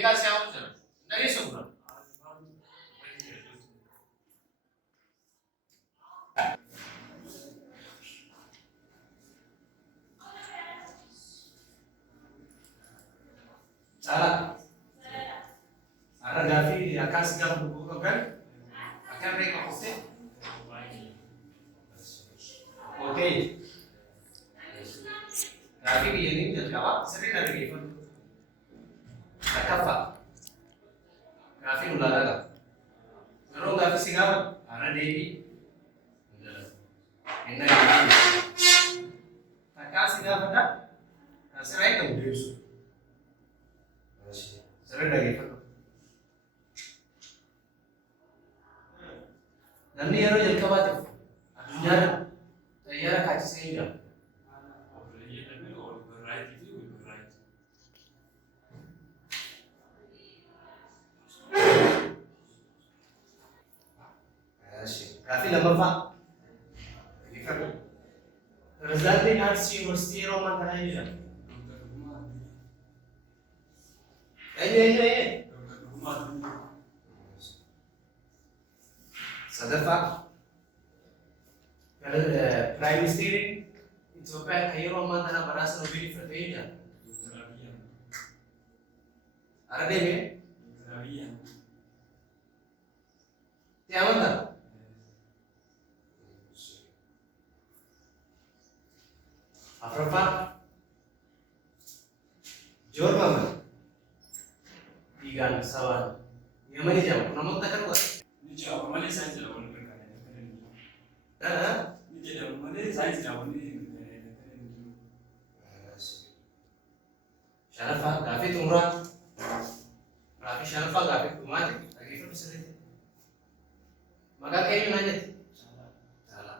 Mega siapa tu? Dari semua. Salah. Ara gafi akas gam buku kan? Akan mereka pasti. Oke. Gafi ini jadi apa? Sering ada gitu. Apa? Gafi ular. Kalau gafi singa, ara dewi. Enak ini. Akas singa pada. Serai kamu dewi. Serai lagi apa? Namni yaro jalqabaatiif addunyaadha xayyaara kaachisee jira. Gaaffii lammaffaa pirezidaantiin Arsii Yuunivarsiitii yeroo ammaa kanaa jira. Sadaffaa Prime Minister Itoophiyaa kan yeroo ammaa kana badhaasa Noobeelii fudhatee jira. Ara deemee? Ti amantaa? Afuraffaa Joor Mahmad dhiigaan sabaan Yamanii jedhama. Kun namoota akkam godha? Jawab malee sains dah boleh berkata. Ni jadi malee sains dah boleh. Sharafa gaafii xumuraa. Gaafii sharafa gaafii dhumaati. Dhageeffatu sirriitti. Maqaa keenyu maal jetti? Caalaa.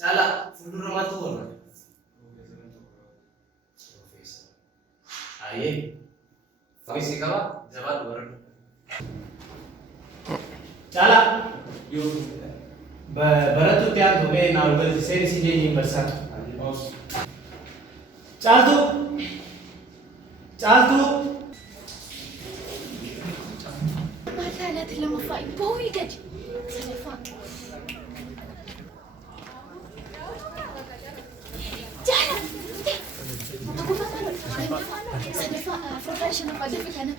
Caalaa fuuldura maaltu oolma? Profeesar. Ayyee. Fagisi qaba jabaa dubarra. Chala, baratu tiap tu me na ubal seri si je bersat. Chal tu. ما كانت لما فاي بوي قد سلفان جانا تقول ما سلفان فروفيشنال ما دفك انا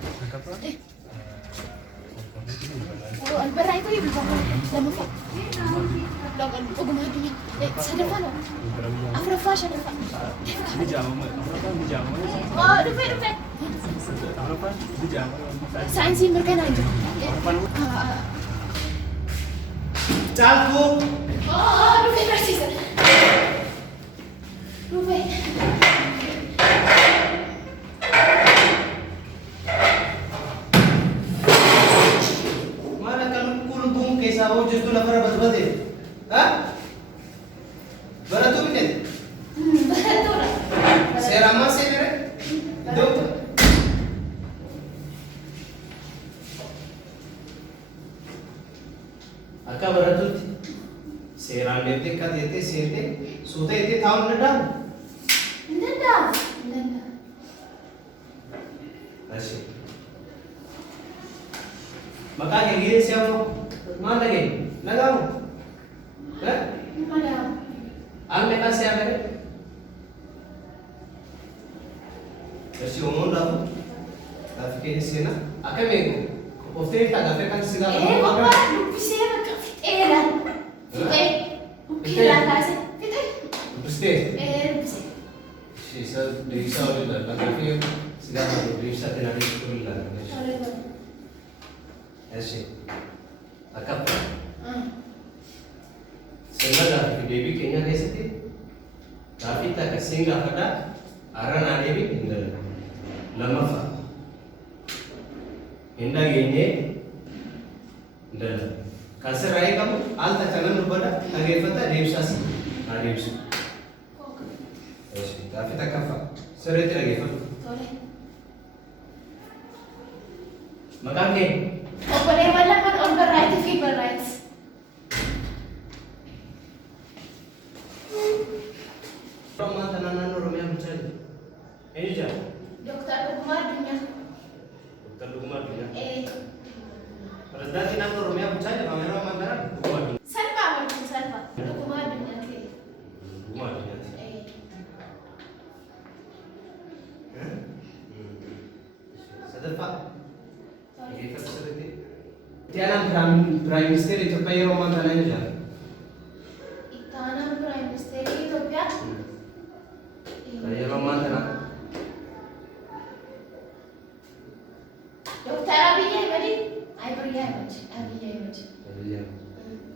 البرا itu ibu kamu lama fak lagan ogum hadunya سلفان afrafa سلفان Ni jawab mana? Ni jawab mana? oh dufet Apa? Ni jawab. sains ini mereka aja Chal tu. oh dufet persis dufet Mana kalau kurung kisah oh justru lapar betul-betul. Hah? Baratu betul. betul lah Serama mere. Dokter. Akka baratu seram dete ka dete sete sute ite thaun nada. nanda Ashe. Maka yang gini siapa? Mana lagi? Nagamu. Hah? mana Ang mereka siapa? Versi umum dah. Tapi kini sini, akan minggu. Posisi tak ada kan sila. Papa, não precisa era. Fiquei. O que era casa? Fiquei. Posisi. Não precisa. Sisa desa orang dah. Tapi sila ada desa tenari sekolah lah. Ashe. Akap. Sebenarnya baby kenya desa tu. Tapi tak kesinggah pada aran ada baby tinggal. Lama fa. Indah gini. Dah. Kasar raya kamu, al tak jangan lupa dah. Agar pata desa sih. Desa. Ashe. Tapi tak kafa. Seret lagi fa. Makanya. O boleh wala kan on variety fever rights. Rumah tenanan rumah yang mencari. Ini je. Dokter Umar dunia. Dokter Lukman. bicara kalau mereka mantara dua dunia. Salpha barti salpha. Dhuguma addunyaa ta'e. Dua dunia. Sadarkaa. Geeffa sirriitti. Tiyaanaan Piraayim Ministeera Itoophiyaa yeroo ammaa kana eenyu jira? Ittaanaan Piraayim Ministeera Itoophiyaa. Yeroo ammaa kana. Dr. Abiy Ahmed. Abiy Ahmed. Abiy Ahmed.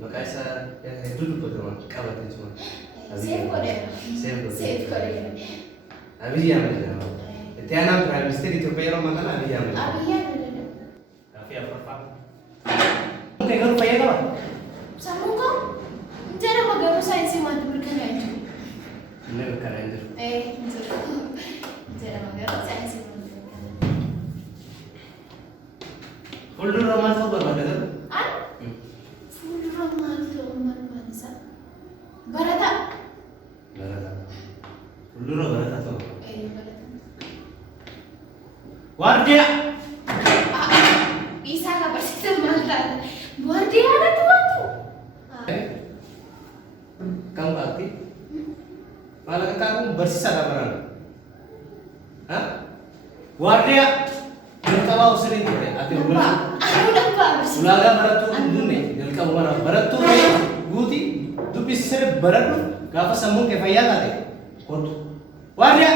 Maqaa isaa hedduu dubbatama qabatee jira. Seef godheera. Seef godheera. Abiy Ahmed jedhama. Tiyaanaan Piraayim Ministeera Itoophiyaa yeroo ammaa kana Abiy Ahmed. Abiy Ahmed. Gaaffii afuraffaa. Mukti garuu fayyaa qaba. Sammuu koo jedhama garuu saayinsii maal mirkanaa'e jiru. Inni mirkanaa'e jiru. Jedhama garuu saayinsii maal mirkanaa'e. Fuuldura maal ta'uu barbaada garuu? Fuuldura maal ta'uu barbaadisa? Barataa. Barataa. Fuuldura barataa ta'u. Barataa. Waardiyaa. Isaa ka barsiisan maal taata? Waardiyaa irratti waantu. Kamu bakti? Malah kamu bersisakan barang. Hah? Wardia kalau sering tu deh, ati Nampak? Aku nampak. ulaga baratu dunne, del kamu mana baratu guti, tu bisa baratu, gapa sambung ke fayya kate. Wardia